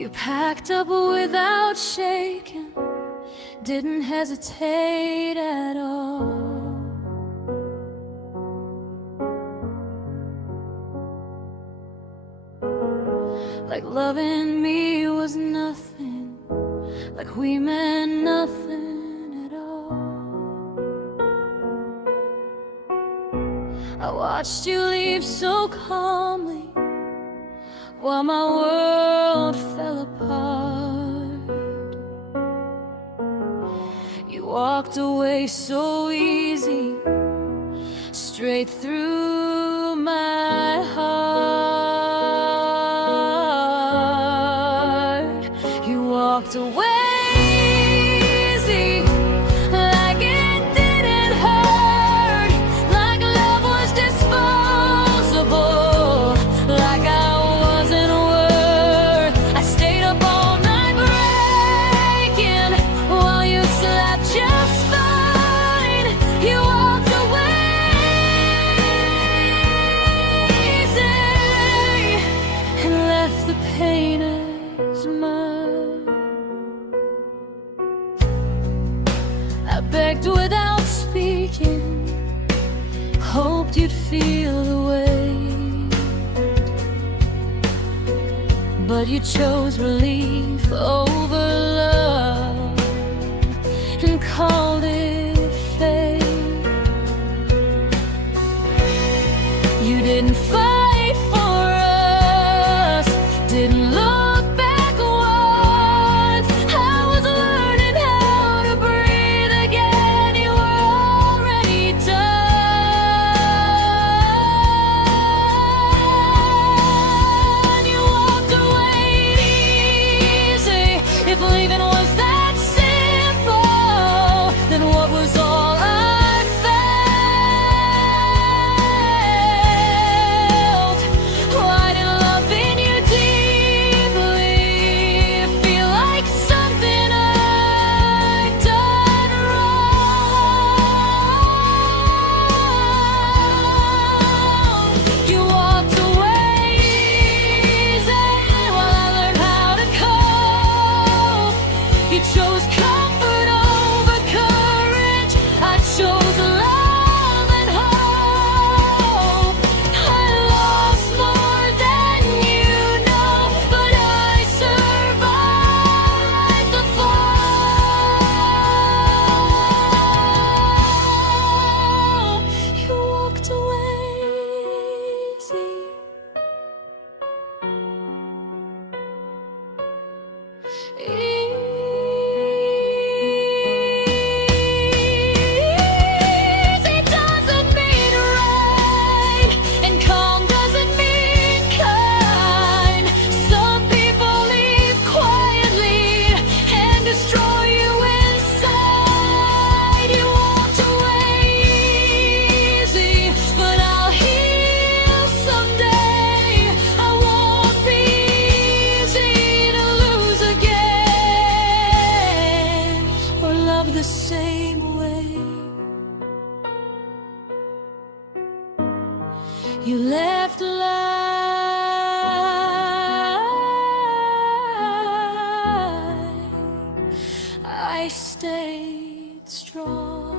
You packed up without shaking, didn't hesitate at all. Like loving me was nothing, like we meant nothing at all. I watched you leave so calmly while my world fell apart. You walked away so easy, straight through my heart. You walked away easy, like it didn't hurt, like love was disposable, like I wasn't worth. I stayed up all night breaking while you slept just fine. You walked away easy and left the pain as mine. I begged without speaking, hoped you'd feel the way, but you chose relief over love and called it fate. You didn't fight for us, didn't look back once. I was learning how to breathe again. You were already done. You walked away easy. If leaving was that simple, then what was all I felt? Why did loving you deeply feel like something I'd done wrong? You walked away easy while I learned how to cope. You chose comfort over courage. I chose love and hope. I lost more than you know, but I survived the fall. You walked away easy. Easy doesn't mean right, and calm doesn't mean kind. Some people leave quietly and destroy you inside. You walked away easy, but I'll heal someday. I won't be easy to lose again, or love the same way. You left light, I stayed strong.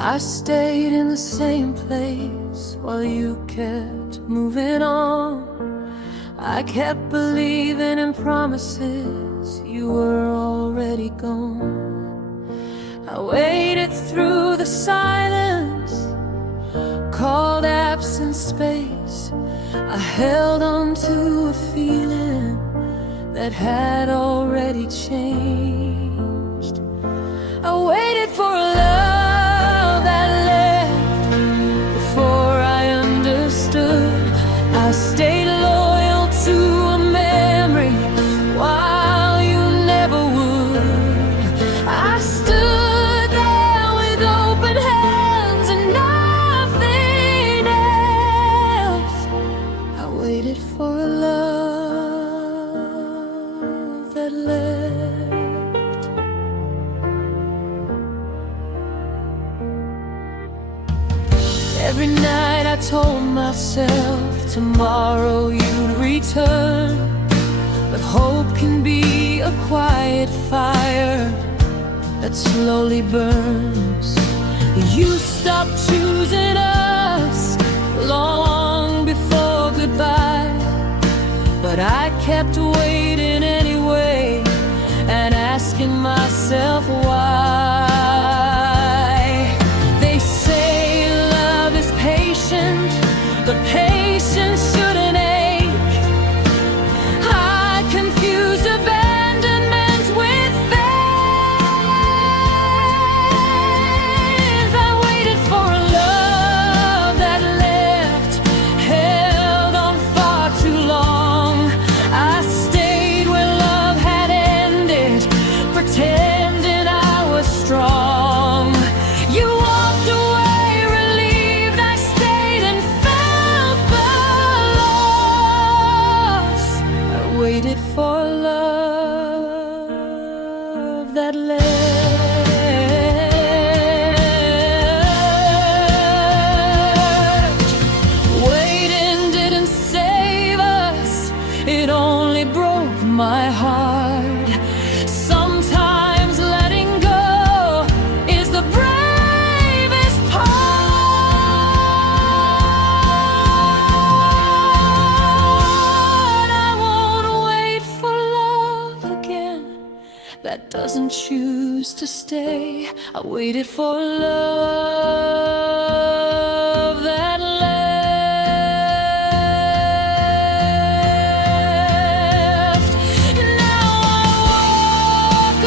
I stayed in the same place while you kept moving on. I kept believing in promises, you were already gone. I waited through the silence, called absence space. I held on to a feeling that had already changed. I waited for a love that left before I understood. I stayed loyal to a memory while you never would. I stood there with open hands, myself tomorrow you'd return, but hope can be a quiet fire that slowly burns. You stopped choosing us long before goodbye, but I kept waiting anyway and asking myself why. They say love is patient, but patience shouldn't ache. I confused abandonment with faith. I waited for a love that left, held on far too long. I stayed where love had ended, pretending I was strong. You walked away relieved, I stayed and felt the loss. I waited for love that left. Waiting didn't save us, it only broke my heart. Sometimes letting go is the bravest part. I won't wait for love again that doesn't choose to stay. I waited for love that left. Now I walk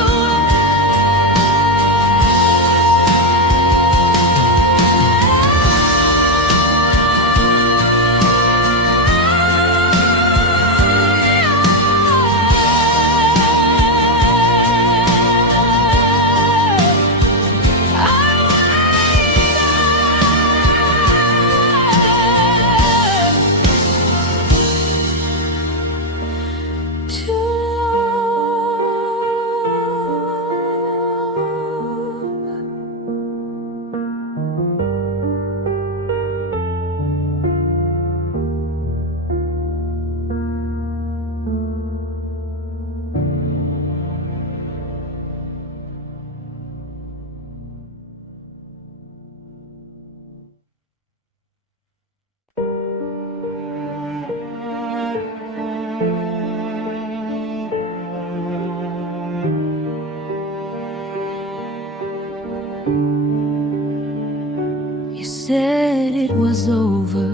You said it was over.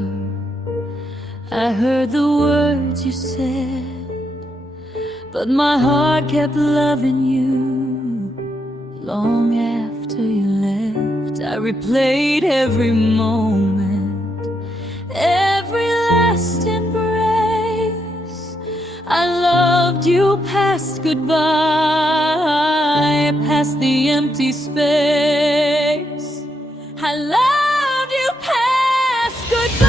I heard the words you said, but my heart kept loving you long after you left. I replayed every moment, every last embrace. I loved you past goodbye, past the empty space. I loved you past goodbye,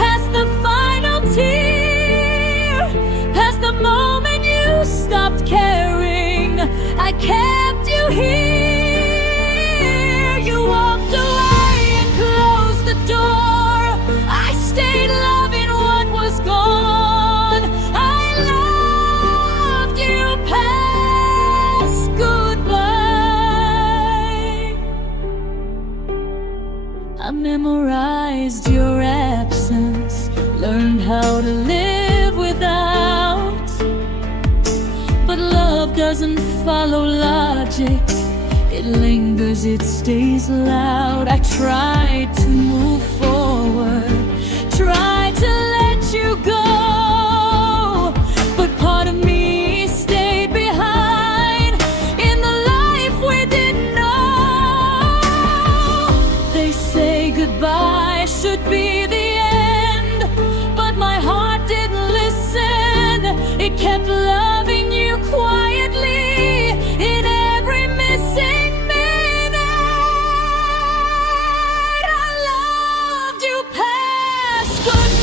past the final tear, past the moment you stopped caring. I kept you here. You walked away and closed the door. I stayed loving what was gone. I loved you past goodbye. I memorized your absence, learned how to live without. But love doesn't follow logic, it lingers, it stays loud. I tried to move forward, tried to let you go, but part of me stayed behind in the life we didn't know. They say goodbye should be the end, but my heart didn't listen. It kept loving you quietly in every missing minute. I loved you past goodbye.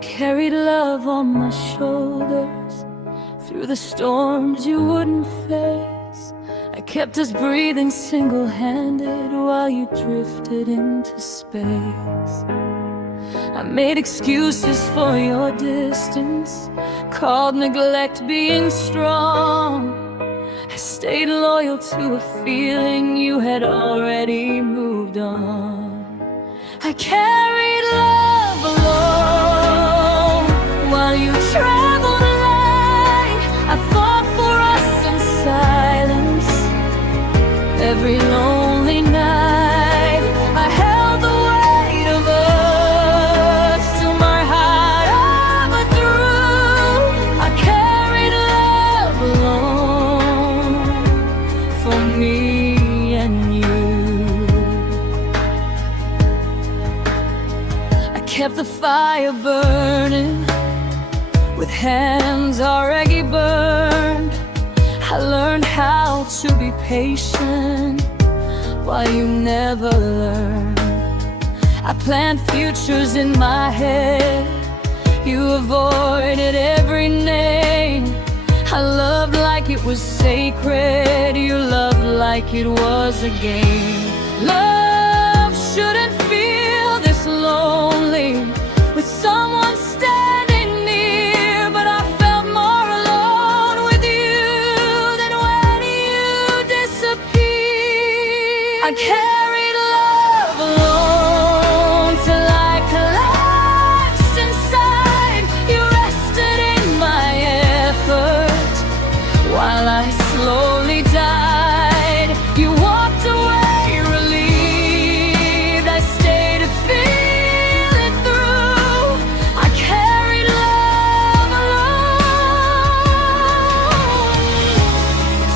carried love on my shoulders through the storms you wouldn't face. I kept us breathing single-handed while you drifted into space. I made excuses for your distance, called neglect being strong. I stayed loyal to a feeling you had already moved on. I carried love alone while you traveled light. I fought for us in silence every lonely night. I held the weight of us till my heart overthrew. I carried love alone for me and you. I kept the fire burning with hands already burned. I learned how to be patient while you never learned. I planned futures in my head, you avoided every name. I loved like it was sacred, you loved like it was a game. Love shouldn't feel this lonely with someone standing near, but I felt more alone with you than when you disappeared. I carried love alone till I collapsed inside. You rested in my effort while I slowly died. You walked away relieved, I stayed to feel it through. I carried love alone.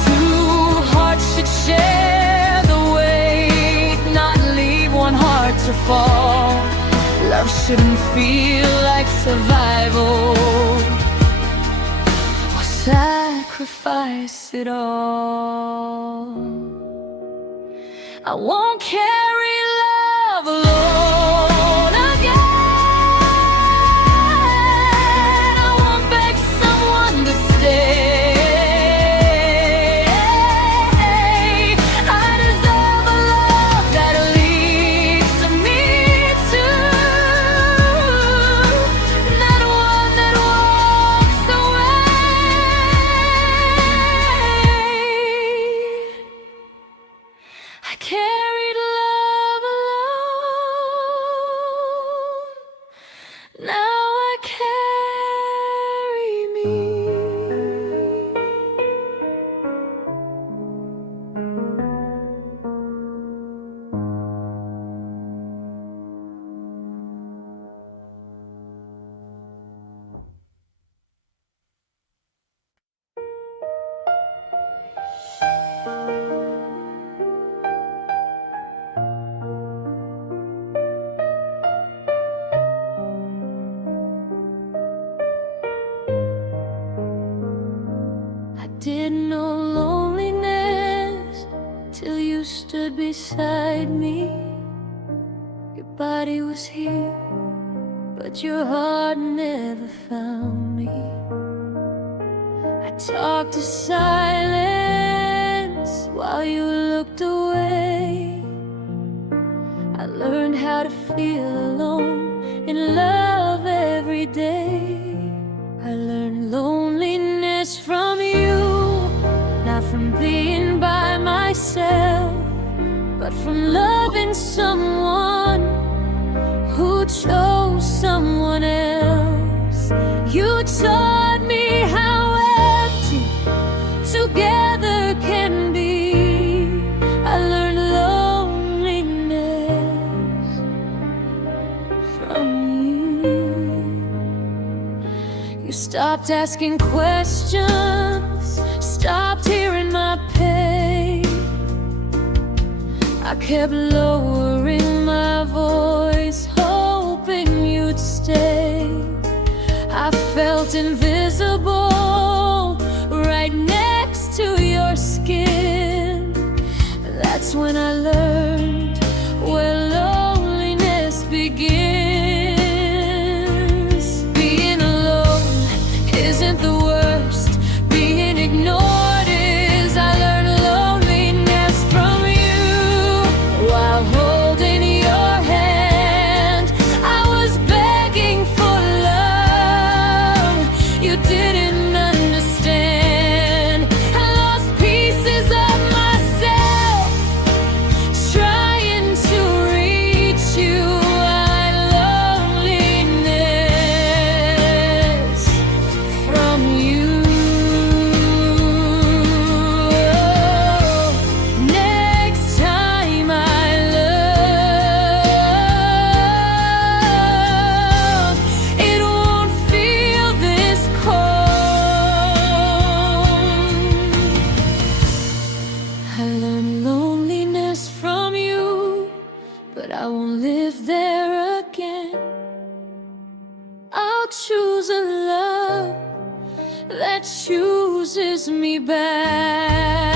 Two hearts should share the weight, not leave one heart to fall. Love shouldn't feel like survival or sacrifice it all. I won't carry love alone again. I won't beg someone to stay. I deserve a love that leads to me too, not one that walks away. I carried love alone, now I carry me. I didn't know loneliness till you stood beside me. Your body was here, but your heart never found me. I talked to silence while you looked away. I learned how to feel alone in love every day. I learned loneliness from you, not from being by myself, but from loving someone who chose someone else. You taught me how empty together can be. I learned loneliness from you. You stopped asking questions, stopped hearing my pain. I kept lowering my voice, hoping you'd stay. I felt invisible right next to your skin. That's when I learned where loneliness begins. won't live there again. I'll choose a love that chooses me back.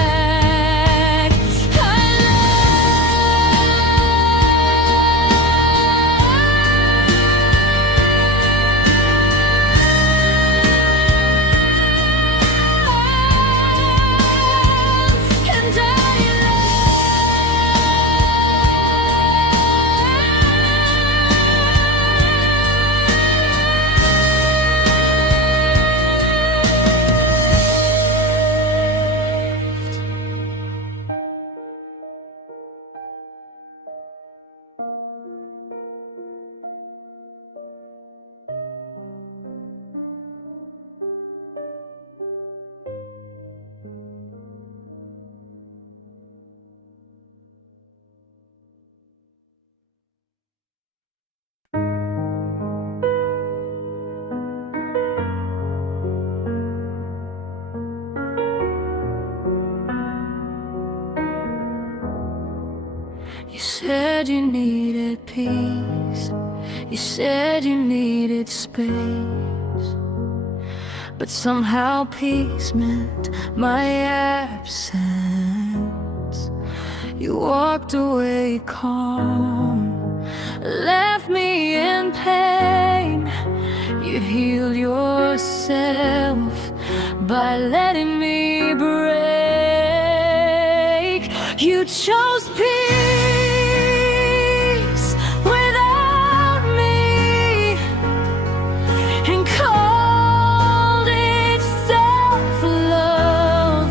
You said you needed peace, you said you needed space, but somehow peace meant my absence. You walked away calm, left me in pain. You healed yourself by letting me break. You chose peace without me and called it self-love.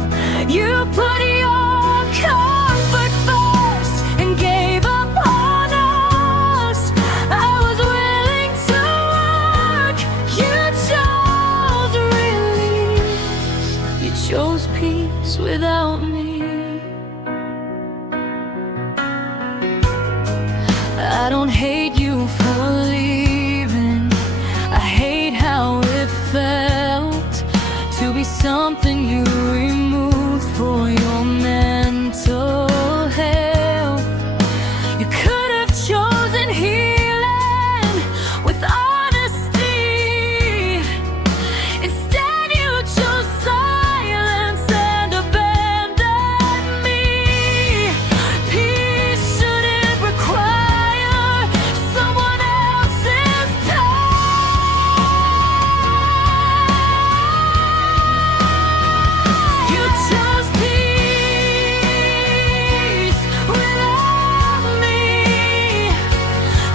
You put your comfort first and gave up on us. I was willing to work. You chose release. You chose peace without me. I don't hate you for leaving. I hate how it felt to be something you removed for your mental health. You could have chosen healing with honesty. Instead you chose silence and abandoned me. Peace shouldn't require someone else's time. You chose peace without me,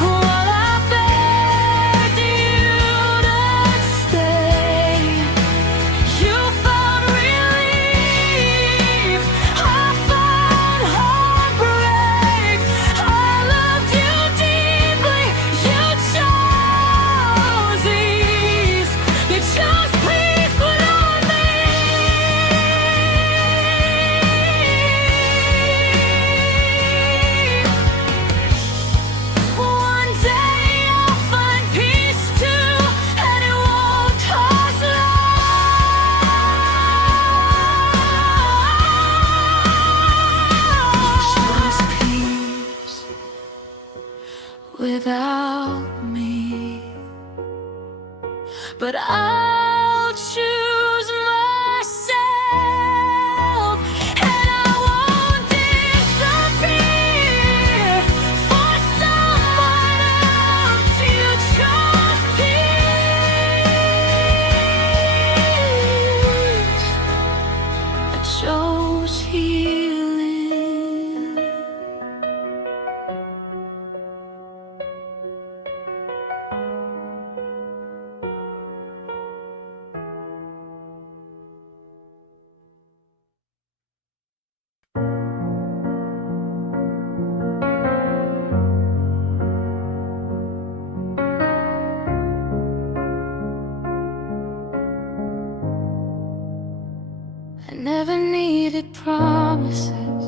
while I begged you to stay. You found relief, I found heartbreak. I loved you deeply, you chose ease. You chose peace without me. One day I'll find peace too, and it won't cost long. Choose peace without me, but I'll choose myself, and I won't disappear for someone else. You chose peace, I chose healing. I never needed promises,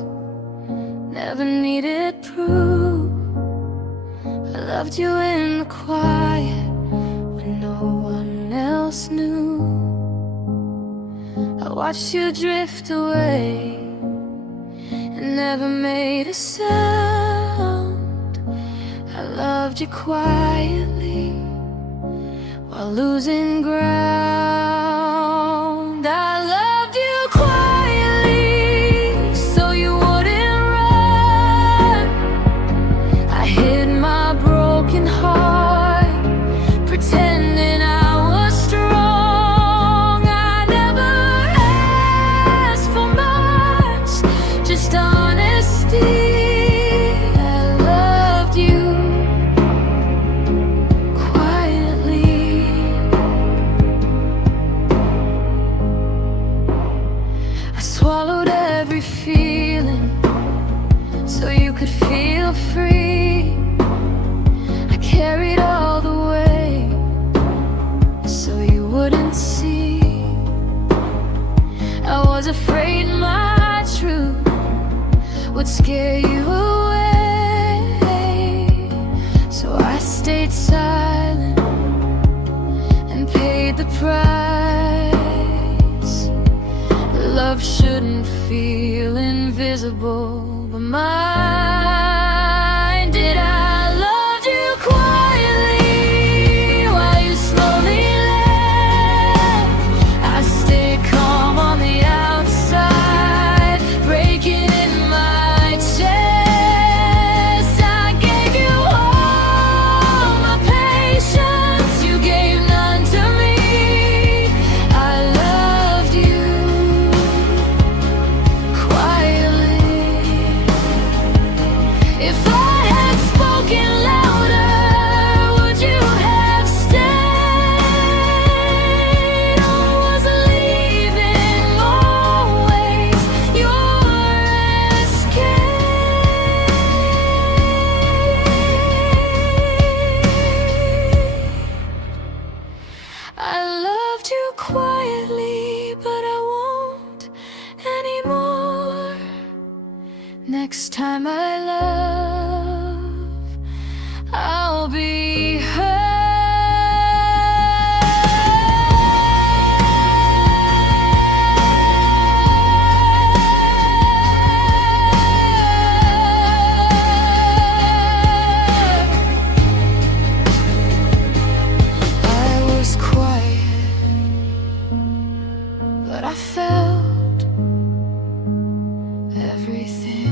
never needed proof. I loved you in the quiet when no one else knew. I watched you drift away and never made a sound. I loved you quietly while losing ground. I loved you quietly so you wouldn't run. I hid my broken heart, pretending I was strong. I never asked for much, just honesty. Swallowed every feeling so you could feel free. I carried all the weight so you wouldn't see. I was afraid my truth would scare you away, so I stayed silent and paid the price. Love shouldn't feel invisible, but mine did. I loved you quietly while you slowly left. I stayed calm on the outside, breaking in my chest. I gave you all my patience, you gave none to me. I loved you. If I had spoken louder, would you have stayed? Or was leaving always your escape? I loved you quietly, but I won't anymore. Next time I love, I'll be her. I was quiet, but I felt everything.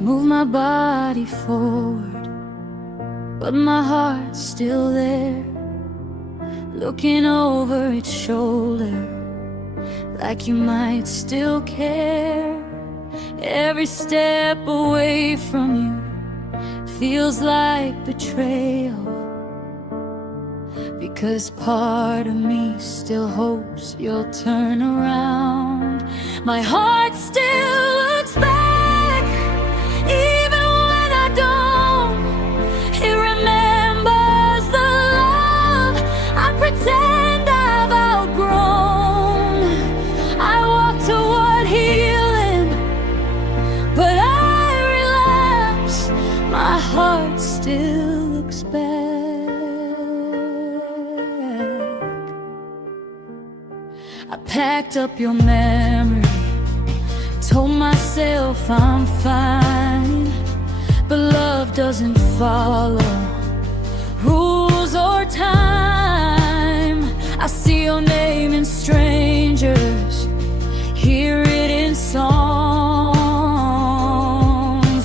Move my body forward, but my heart's still there, looking over its shoulder, like you might still care. Every step away from you feels like betrayal, because part of me still hopes you'll turn around. My heart still looks back, even when I don't. It remembers the love I pretend I've outgrown. I walk toward healing, but I relapse. My heart still looks back. I packed up your memory, told myself I'm fine, but love doesn't follow rules or time. I see your name in strangers, hear it in songs.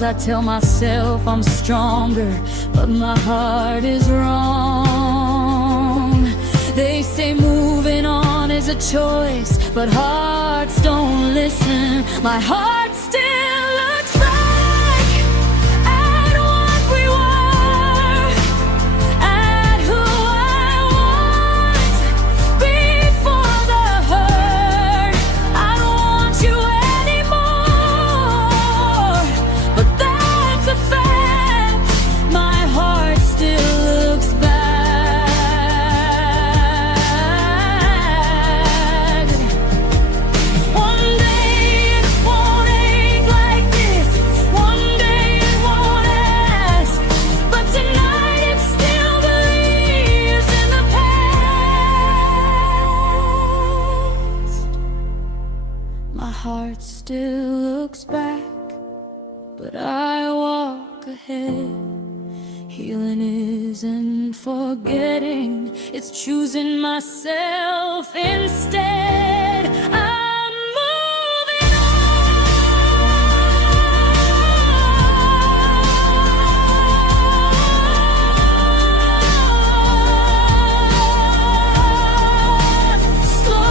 I tell myself I'm stronger, but my heart is wrong. They say moving on is a choice, but hearts don't listen. My heart still looks back at what we were, at who I was before the hurt. I don't want you anymore, but that's a fact. My heart still looks back. One day it won't ache like walk ahead. Healing isn't forgetting, it's choosing myself instead. I'm moving on slowly.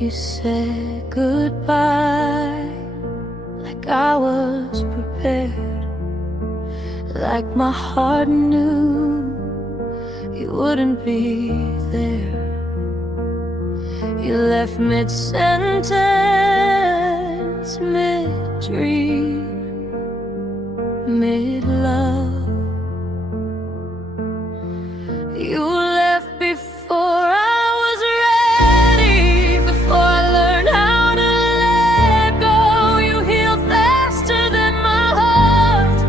You said goodbye like I was prepared, like my heart knew you wouldn't be there. You left mid-sentence, mid-dream, mid-love. You left before I was ready, before I learned how to let go. You healed faster than my heart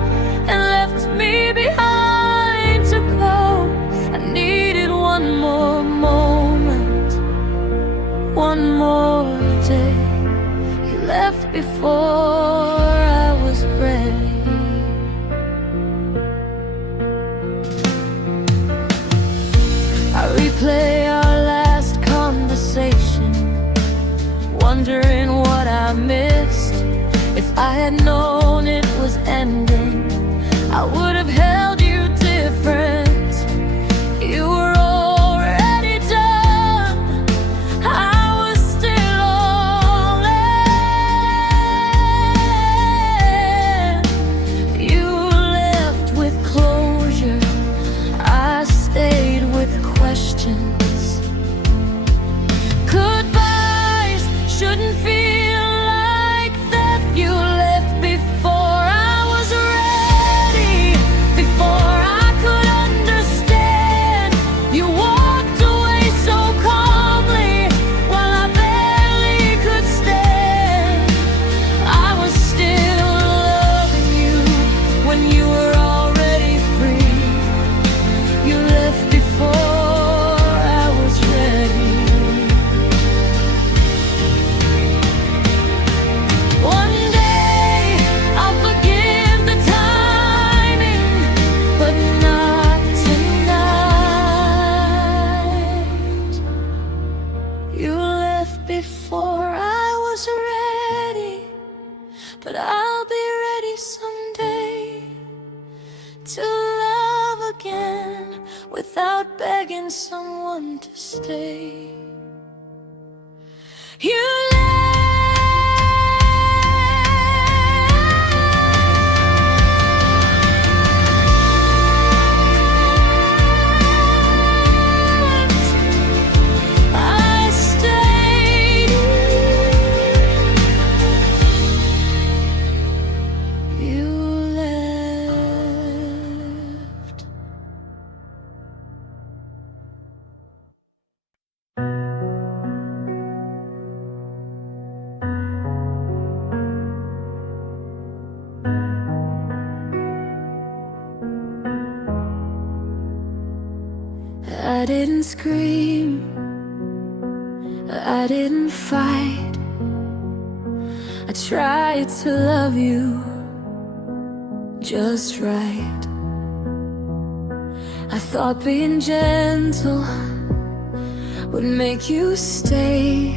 and left me behind to go. I needed one more moment, one more day. You left before I was ready. I replay our last conversation, wondering what I missed. If I had known it was ending, I would have held you different. You were already done, I was still all in. You left with closure, I stayed with questions. Goodbyes shouldn't feel like that. You left before I was ready, before I could understand. You walked away so calmly while I barely could stand. I was still loving you when you were already free. You left before I was ready. One day I'll forgive the timing, but not tonight. You left before I was ready, but I'll be ready someday to love again without begging someone to stay. You left, I stayed. You left. I didn't scream, I didn't fight. I tried to love you just right. I thought being gentle would make you stay,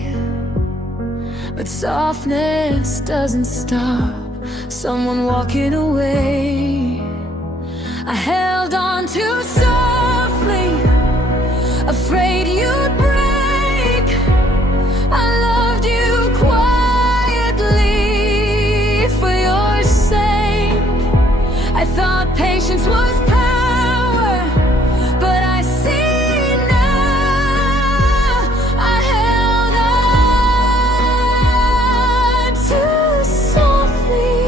but softness doesn't stop someone walking away. I held on too softly, afraid you'd break. I loved you quietly for your sake. I thought patience was power, but I see now I held on too softly.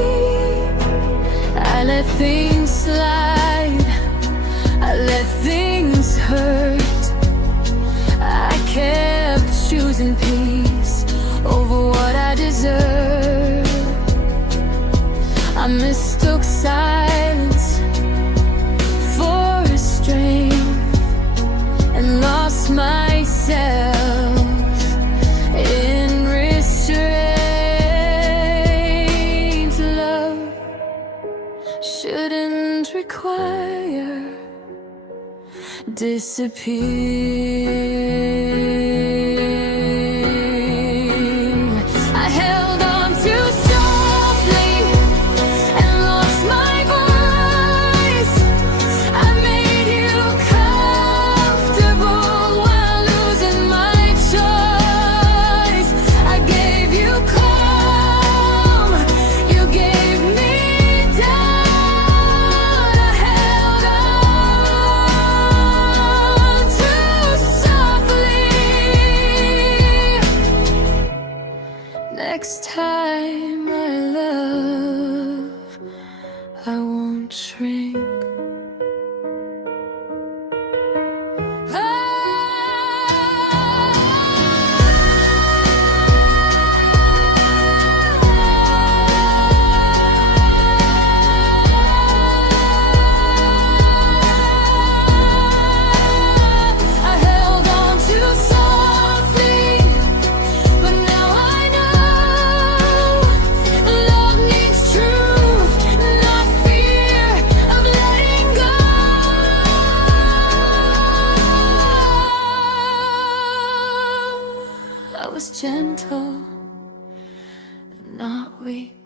I let things slide disappeared. I held on too softly and lost my voice. I made you comfortable while losing my choice. I gave you calm, you gave me doubt. I held on too softly. Next time, my love, I won't shrink. I held on too softly, but now I know love needs truth, not fear of letting go. I was gentle, not weak.